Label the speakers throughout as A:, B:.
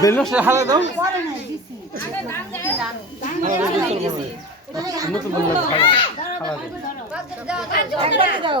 A: Balloon হালা আচ্ছা, দাও।
B: দাও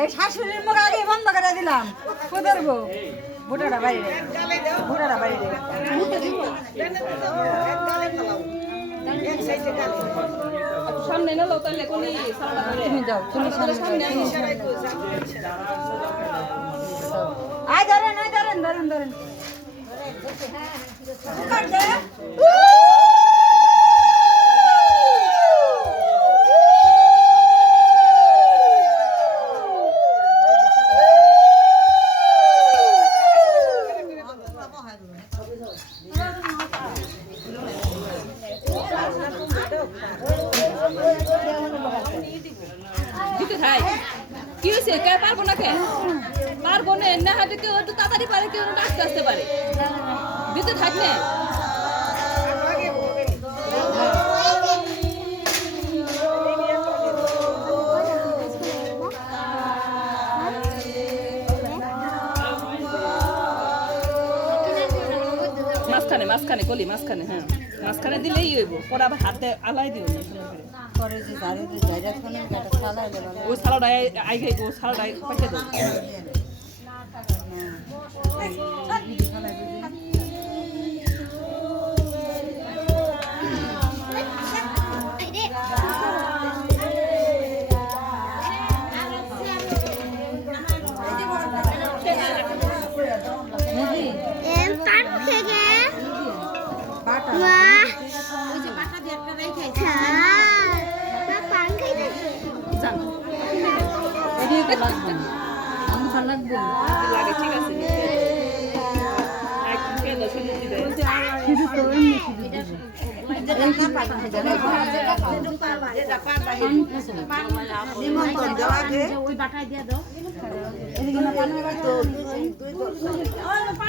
B: এই
C: শাশুড়ির মুখ আগে বন্ধ করে দিলাম। বউ ভুটাটা বাইরে। ভুটাটা বাইরে।
D: সামনে না তাহলে কোনি সালাটা করে?
C: তুমি যাও তুমি সামনে। আয় ধরেন আয় ধরেন ধরেন ধরেন।
D: দিতে থাই। কি হয়েছে? কে পারব না কে? পারব না এনে হাতে কেউ, একটু তাড়াতাড়ি পারে, কেউ আস্তে আস্তে পারে। দিতে থাক মাঝখানে মাঝখানে কলি মাঝখানে হ্যাঁ। মাঝখানে দিলেই হইব পরে আবার হাতে আলাই দিও
C: পরে যে দেবেন
D: সালাডাই আই খাই ও সালাডাই পাঠিয়ে দাও
C: লাগবে না আমার লাগবে।
D: লাগে ঠিক আছে এক খেয়ে দাও